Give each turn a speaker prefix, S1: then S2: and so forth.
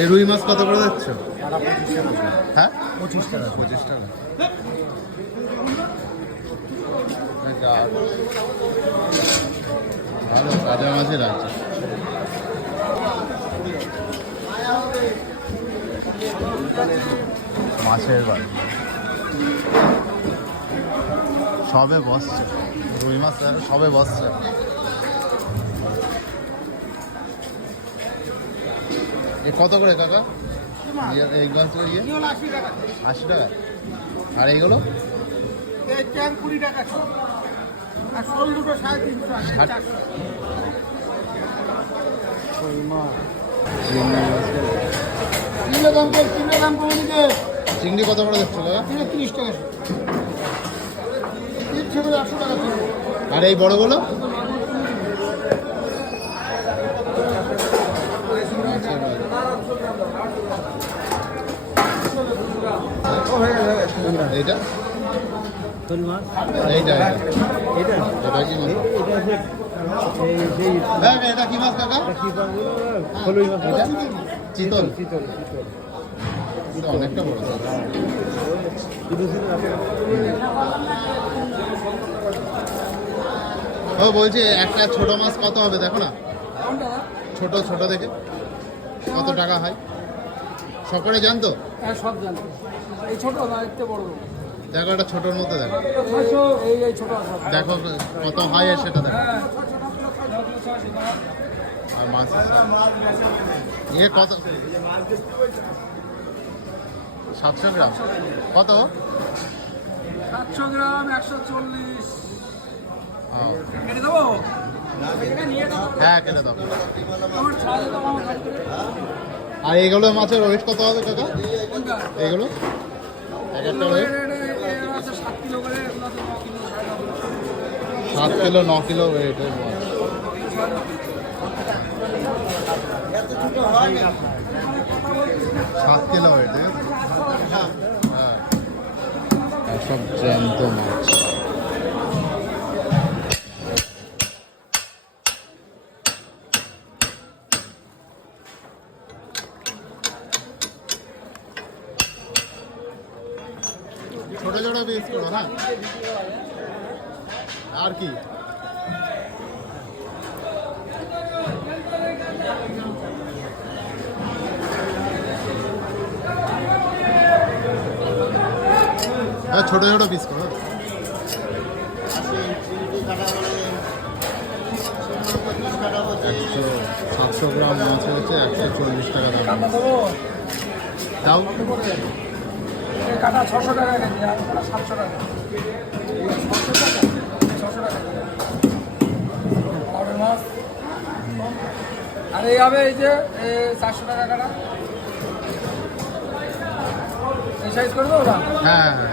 S1: এই রুই মাছ কত করে দিচ্ছ
S2: টাকা
S1: হ্যাঁ?
S2: পঁচিশ টাকা।
S1: পঁচিশ টাকা। ভালো তাজা মাছই লাগছে মাছের বাড়ি সবে বসছে। রুই মাছ সবে বসছে। এ কত করে কাকা? এই মাছগুলো ইয়ে আশি টাকা। আর এইগুলো?
S2: কুড়ি টাকা দুটো সাড়ে তিনশো
S1: ষাট।
S2: কিলো দাম দাম
S1: চিংড়ি কত করে কাকা?
S2: কিলো তিরিশ টাকা একশো টাকা
S1: আর এই বড়গুলো? এইটা? এইটা এইটা।
S2: এটা
S1: কি মাছ?
S2: এটা
S1: কি কাকা? চিতল। অনেকটা বড় ও বলছি একটা ছোট মাছ কত হবে? দেখো না। ছোট ছোট দেখে কত টাকা হয়? সকলে জানতো?
S2: হ্যাঁ সব জানতো। এই ছোট না একটু বড়।
S1: দেখো একটা ছোটোর মতো দেখো।
S2: এই এই ছোট
S1: দেখো কত হয় আর সেটা দেখো।
S2: হ্যাঁ
S1: আর মাছ ইয়ে কত? সাতশো গ্রাম। কত?
S2: সাতশো গ্রাম একশো চল্লিশ।
S1: ও,
S2: কেটে দেবো?
S1: হ্যাঁ কেটে
S2: দেবো
S1: আর এইগুলো মাছের ওয়েট কত হবে কাকা? এইগুলো? এক একটা
S2: সাত কিলো, ন কিলো
S1: ওয়েটের সাত কিলো ওয়েট হ্যাঁ। সব জ্যান্ত মাছ। ছোট ছোট পিস করো হ্যাঁ আর কি? হ্যাঁ ছোট ছোট পিস করো একশো সাতশো গ্রাম মাছ হচ্ছে একশো চল্লিশ টাকা দাম।
S2: এই কাটা ছশো টাকা কেজি, আর সাতশো টাকা ছশো টাকা ছশো মাছ। আর এইভাবে এই যে চারশো টাকা কাটা। এই সাইজ করবে ওরা?
S1: হ্যাঁ হ্যাঁ।